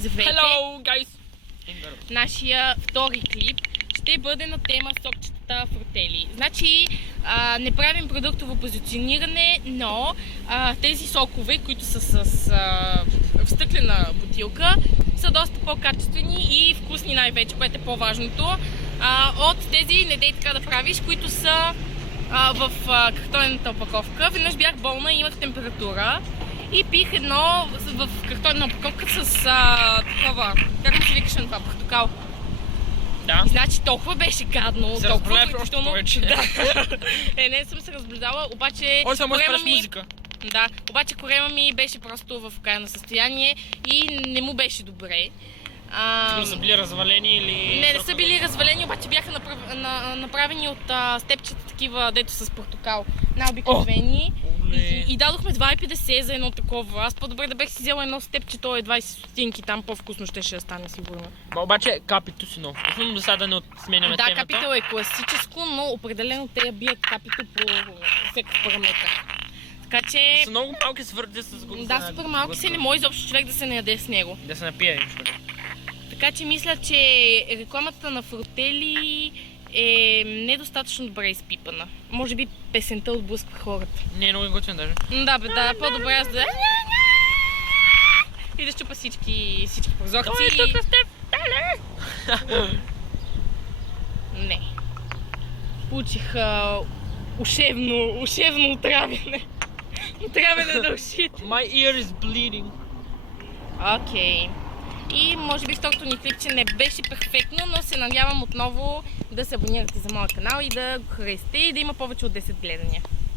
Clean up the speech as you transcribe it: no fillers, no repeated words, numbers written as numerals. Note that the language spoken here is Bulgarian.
Здравейте! Hello, guys! Нашия втори клип ще бъде на тема сокчетата фрутели. Значи не правим продуктово позициониране, но тези сокове, които са с в стъклена бутилка, са доста по-качествени и вкусни най-вече, което е по-важното. От тези не дей така да правиш, които са в картонената опаковка. Веднъж бях болна и имах температура и пих едно в картонна опаковка с такова, как му се викаше на това, портокал. Да. И значи толкова беше гадно, се толкова още повече. Да. Не съм се разблюдала, обаче О, само спреш музика. Да, обаче корема ми беше просто в крайно състояние и не му беше добре. Са били развалени или... Не са били развалени, обаче бяха направени от степчета такива, дето с портокал, най-обикновени. И дадохме 2,50 за едно такова. Аз по-добре да бех си взела едно степче, то е 20 стотинки, там по-вкусно ще стане сигурно. Обаче капито си много вкусно, да сега да не сменяме темата. Да, капито е класическо, но определено те бият капито по всеки параметър. Така че... Са много малки, свърде с го. Да, супер малки се, не може изобщо човек да се наяде с него. Да се напие. Така че мисля, че рекламата на фрутели е недостатъчно добре изпипана. Може би песента отблъсква хората. Не е много готин даже. Да, бе, да, по-добре аз да... И да щупа всички прозорци. Той е тук с теб, Не. Получих ушевно отравяне. Отравяне на ушите. My ear is bleeding. Окей. И може би второто ни клипче не беше перфектно, но се надявам отново да се абонирате за моя канал и да го харесате и да има повече от 10 гледания.